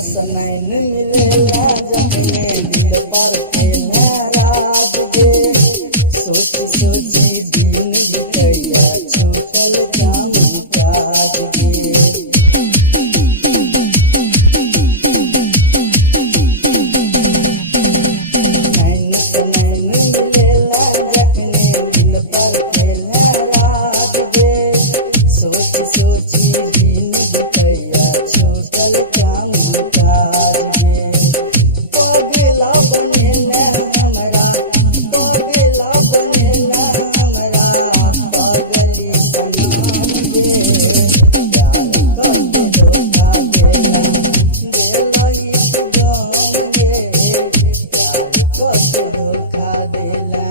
सनैन मिलेला जखने दिल पर खेला रात गे सोची सोची दिन बितैया छूटल काम काज गे नैन सनैन मिलेला जखने दिल पर खेला रात गे सोची सोची दिन बितैया छूटल काम काज गे पगला बनेला हमरा पगला बनेला हमरा पागली सनम गे प्यार करके धोखा देला देला गीत गाऊं गे प्यार करके धोखा देला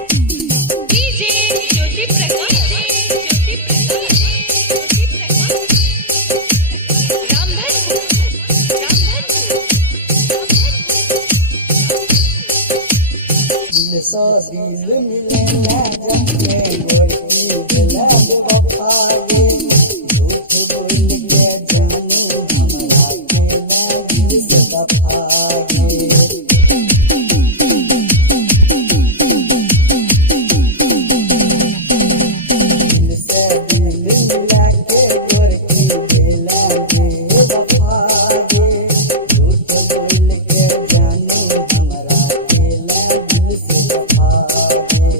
डीजे ज्योति प्रकाश रामधनपुर दिल सा दिल मिलेला जखने गोरकी भेला बेवफा गे झूठ बोल के जानू हमरा केला दिल से दफा गे दिल से दिल मिला के गोरकी भेला बेवफा गे झूठ बोल के जानू हमरा केला दिल से दफा गे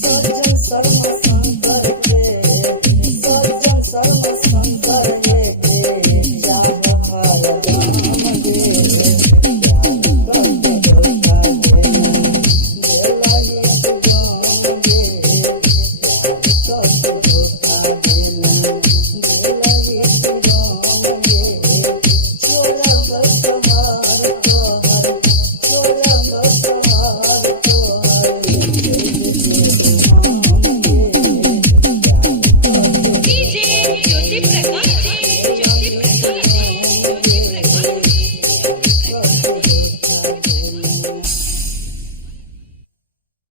सज्जन शर्मा शंकर के सज्जन शर्मा शंकर के चाह हर दाम गे प्यार करके धोखा देला देला गीत गाऊं गे प्यार करके धोखा देला देला गीत